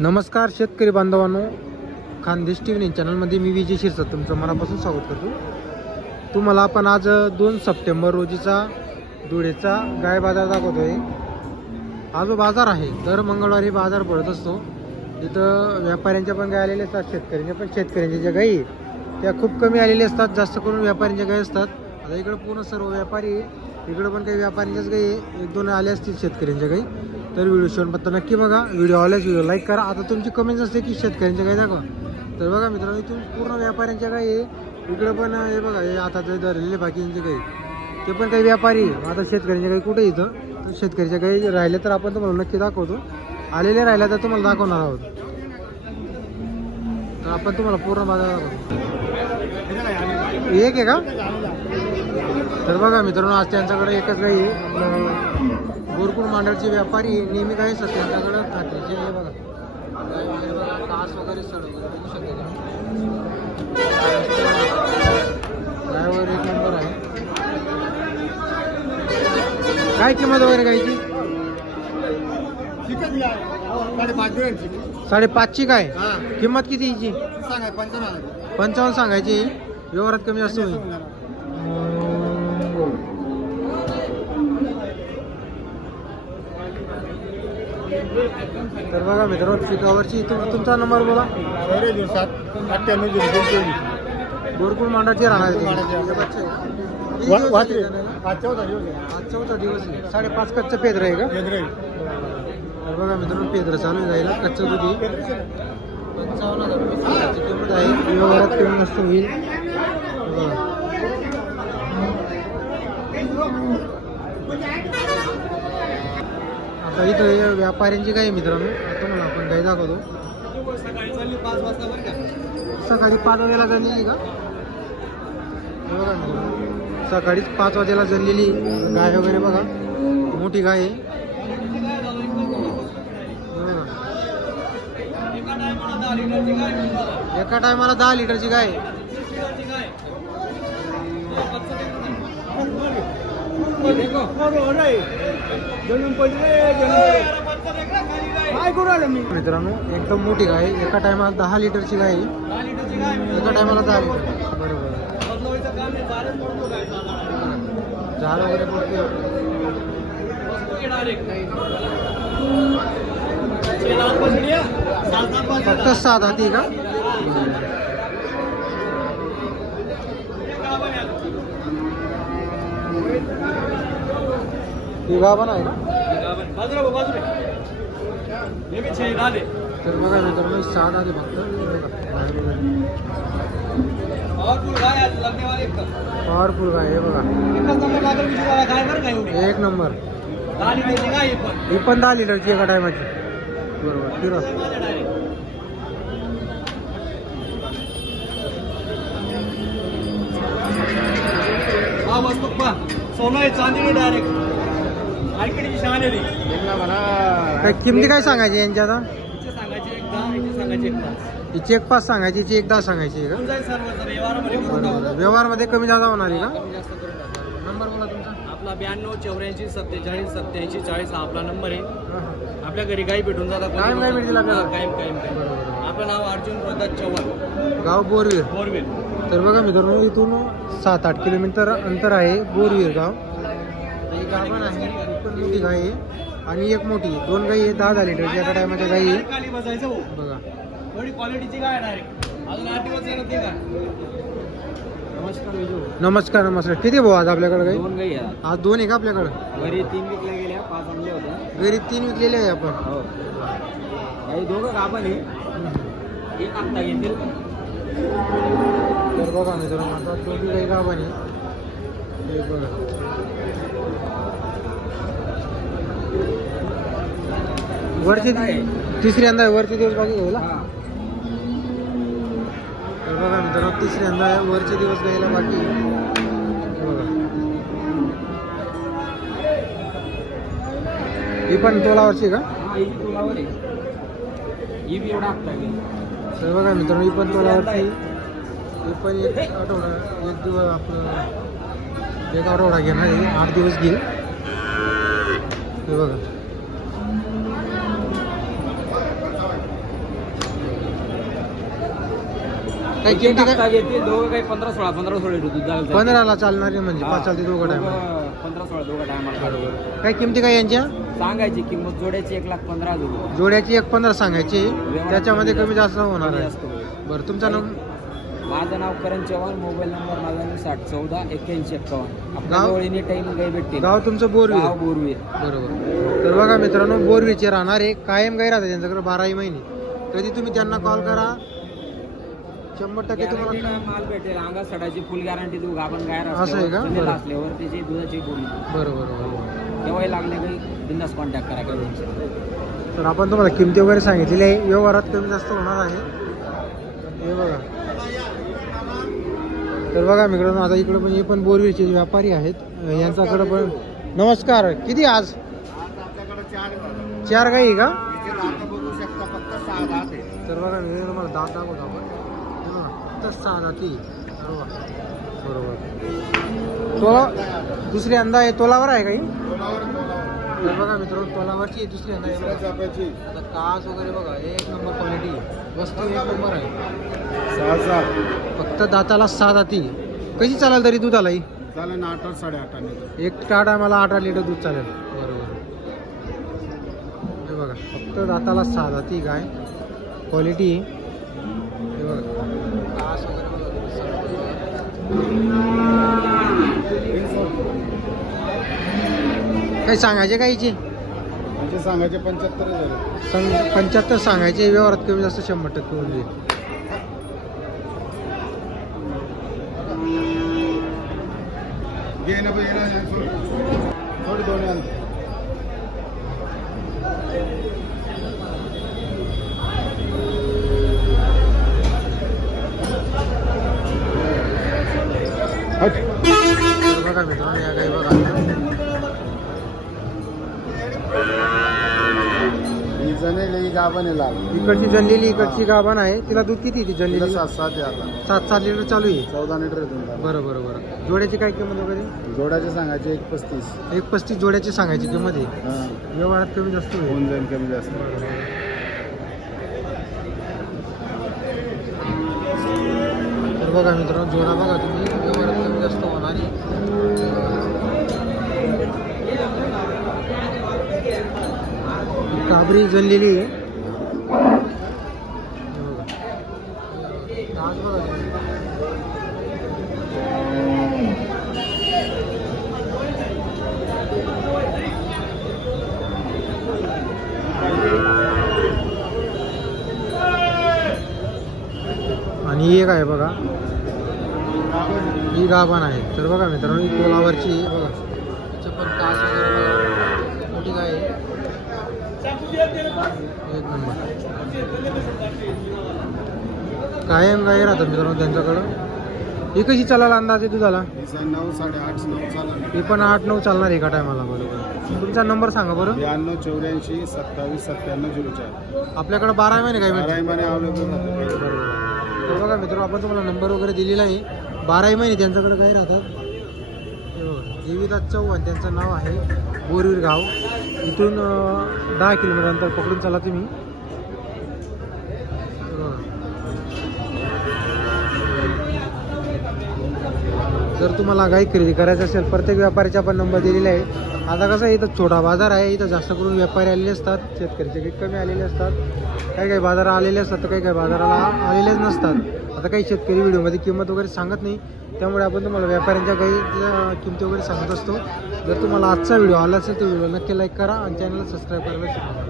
नमस्कार शेतकरी बांधवांनो, खानदेश टीव्ही चॅनलमध्ये मी विजय शिरसाट तुमचं मनापासून स्वागत करतो। तुम्हाला आपण आज 2 सप्टेंबर रोजीचा धुळेचा गाय बाजार दाखवतोय। हा जो बाजार आहे दर मंगळवारी बाजार पडत असतो। इथं व्यापाऱ्यांच्या पण गाय आलेले असतात, शेतकऱ्यांच्या ज्या गायी त्या खूप कमी आलेले असतात, जास्त करून व्यापाऱ्यांच्या गायी असतात। आता इकडे पूर्ण सर्व व्यापारी, इकडे पण काही व्यापाऱ्यांच्याच गायी 1-2 आले असतील शेतकऱ्यांच्या गायी। तर व्हिडिओ शेवटपर्यंत नक्की बघा, व्हिडिओ आवडल्यास व्हिडिओ लाईक करा। आता तुमची कमेंट्स असते की शेतकऱ्यांच्या गायी दाखवा, तर बघा मित्रांनो इथून पूर्ण व्यापाऱ्यांच्या गायी इकडे पण हे बघा, हे आता ते धरलेले बाकीचे गायी ते पण काही व्यापारी। आता शेतकऱ्यांच्या गायी कुठे इथं, तर शेतकऱ्याच्या गायी राहिले तर आपण तुम्हाला नक्की दाखवतो, आलेले राहिल्या तर तुम्हाला दाखवणार आहोत। तर आपण तुम्हाला पूर्ण बाजार दाखवतो। एक आहे का? तर बघा मित्रांनो आज त्यांच्याकडे एकच गाई आहे। बोरकुड मांडळचे व्यापारी नेहमी गाई असतात त्यांच्याकडे ठाकरेचे, हे बघा गाय वगैरे बघा, कास वगैरे सड वगैरे बघू शकता। गायवर एक नंबर आहे। काय किंमत वगैरे गायची? 5.5ची काय किंमत किती हिची? 55 सांगायची, व्यवहारात कमी जास्त होईल। तर बघा मित्रांनो चिकावरची तुमचा नंबर बोला। बोरकुड मांडाची राहणार चौथा दिवस 5.5 कच्चं पेद्र आहे का? तर बघा मित्रांनो पेद्र चालू जायला कच्चं दूध 55,000 रुपये किंमत आहे, व्यवहारात कमी जास्त होईल। आता इथं व्यापाऱ्यांची गाय मित्रांनो, आता मला आपण गाय दाखवतो। सकाळी 5 वाजेला जणलेली का? बघा मित्रांनो सकाळीच 5 वाजेला जणलेली गाय वगैरे बघा, मोठी गाय आहे। एका टायमाला 10 लिटरची गाय। मित्रांनो एकदम मोठी गाय, एका टायमाला 10 लिटरची गाय, एका टायमाला 10 लिटर बरोबर झाड वगैरे पडते। फक्त 7 हाती का? गाभण आहे ना? तर बघा मित्रांनो 7 आले फक्त। पॉवरफुल गाय आहे बघा, एक नंबर। ही पण 10 लिटरची एका टायमाची बरोबर फिरत। किमती काय सांगायची यांच्या? आता हिची 1.5 सांगायची, हिची 1.10 सांगायची का? व्यवहारमध्ये कमी जादा होणार आहे का? नंबर बोला तुमचा। आपला 92 84 47 87 40 हा आपला नंबर आहे। आपल्या घरी गाई भेटून जातात, कायम गाई भेटतील आपल्याला? कायम आपलं नाव अर्जुन प्रसाद चव्हाण, गाव बोरवीर। तर बघा मित्रांनो इथून 7-8 किलोमीटर अंतर आहे बोरवीर गाव। गाभण आहे, मोठी गाय आहे आणि एक मोठी, 2 गाई आहे 10 लिटरची एका टायमाच्या गाई आहे बघा। नमस्कार नमस्कार। किती भाऊ आज आपल्याकडे गाई? 2 गाई आहेत आज। 2 आहे का आपल्याकडे? घरी 3 विकल्या गेल्या, 5 आणल्या होत्या। घरी 3 विकलेले आहे आपण। हो गाई दोघं गाभण आहे, एक आत्ता घेतील। तर बघा मित्रांनो आता 2 गाई गाभण आहे, हे बघा वरची तिसऱ्यांदा आहे, वरचे दिवस बाकी घ्यायला। तर बघा मित्रांनो तिसऱ्यांदा आहे, वरचे दिवस घ्यायला बाकी बघा। ही पण तोलावरची का? तर बघा मित्रांनो ही पण तोलावरची, ही पण एक आठवडा, एक दिवस आपलं एक आठवडा घेणार आहे, 8 दिवस घेईल हे बघा। काही किमती काय घेतील दोघं काही 15-16 दूध झालं 15ला चालणारी म्हणजे 5 चालते दोघं टायमाला. 15-16 दोघं टायमाला. काय किमती काय यांच्या सांगायची किंमत जोड्याची 1,15,000 जोड्याची 1,15 सांगायची, त्याच्यामध्ये कमी जास्त होणार आहे. असतो. बरं तुमचा माझं नाव करण चव्हाण, मोबाईल नंबर 9960148151. आपल्या गाव? जवळ एनी टाइम गाई भेटते. गाव तुमचं बोरवी. गाव बोरवी. बरोबर. तर बघा मित्रांनो, बोरवीचे राहणार आहे, कायम गाई राहते त्यांच्याकडे 12 महिने. कधी तुम्ही त्यांना कॉल करा, 100% तुम्हाला Guarantee माल भेटेल. अंगा सडाची फुल गॅरंटी देऊ. आपण गाय असं आहे का? बरं. असल्यावर त्याची दुधाची बोली बरोबर. केव्हाही लागले काही बिंदास कॉन्टॅक्ट करा काही. तर आपण तुम्हाला किमती वगैरे सांगितलेली आहे, व्यवहारात कमी जास्त होणार आहे. हे बघा. तर बघा मित्रांनो, आता इकडे पण हे पण बोरवीचे व्यापारी आहेत, यांच्याकडे पण. नमस्कार. किती आज 4 गाई का? तर बघा मी तुम्हाला दात दाखवतो आपण. हे बघा, फक्त 6 दाती. बरोबर. तोला दुसऱ्यांदा आहे, तोलावर आहे काही. तर बघा मित्रांनो, तोलावरची दुसऱ्यांदा आहे. आता कास वगैरे बघा, एक नंबर क्वालिटी, वस्तू एक नंबर आहे. फक्त दाताला 6 दाती. कशी चालेल तरी दूध आलाही चालेल 8-8.5 एक टाटा 18 लिटर दूध चालेल. बरोबर. हे बघा, फक्त दाताला 6 दाती गाय, क्वालिटी. हे बघा, कास वगैरे काही सांगायचे काहीचे सांगायचे 75,000. 75 सांगायचे, व्यवहारात कमी जास्त 100% होऊन जाईल. थोडी दोन बघा मित्रांनो, या गाई बघा, इकडची जनलेली, इकडची गाभण आहे. तिला दूध किती ती जनलेली? 7 लिटर चालू आहे. 14 लिटर. बरं बरं बरं. जोड्याची काय किंमत वगैरे? जोड्याचे सांगायचे 1,35. 1,35 जोड्याची सांगायची किंमत आहे. व्यवहारात कमी जास्त होईल. होऊन जाईल कमी जास्त. तर बघा मित्रांनो, जोडा बघा तुम्ही, व्यवहारात कमी जास्त होणार आहे. काबरी जनलेली आहे. आज बघा तुम्ही. आणि एक आहे बघा, ही गाभण आहे. तर बघा मित्रांनो, ही कोलावरची आहे बघा, तिचं पण कास वगैरे बघा, मोठी गाय आहे, एक नंबर. कायम गाय राहतात मित्रांनो त्यांच्याकडं. ही कशी चालायला अंदाजे दुधाला? 9-8.5 चालणार. ही पण 8-9 चालणार एका टायमाला. बरोबर. तुमचा नंबर सांगा बरं. 92-84 27-97-04. आपल्याकडे 12 महिने काय बाराही महिने अवेलेबल. तर बघा मित्रांनो, आपण तुम्हाला नंबर वगैरे दिलेला आहे. 12 महिने त्यांच्याकडे काय राहतात. हे बघा, देवीदास चव्हाण त्यांचं नाव आहे, बोरवीर गाव. इथून 10 किलोमीटर अंतर पकडून चला तुम्ही. जर तुम्हाला गाई खरेदी करायचं असेल, प्रत्येक व्यापाऱ्याचा आपण नंबर दिलेला आहे. आता कसं आहे, इथं छोटा बाजार आहे, इथं जास्त करून व्यापारी आलेले असतात, शेतकऱ्याचे काही कमी आलेले असतात, काही काही बाजार आलेले असतात, तर काही काही बाजाराला आलेलेच नसतात. आता काही शेतकरी व्हिडिओमध्ये किंमत वगैरे सांगत नाही, त्यामुळे आपण तुम्हाला व्यापाऱ्यांच्या काही किमती वगैरे सांगत असतो. जर तुम्हाला आजचा व्हिडिओ आला असेल तर व्हिडिओ नक्की लाईक करा आणि चॅनलला सबस्क्राईब करायला विसरू नका.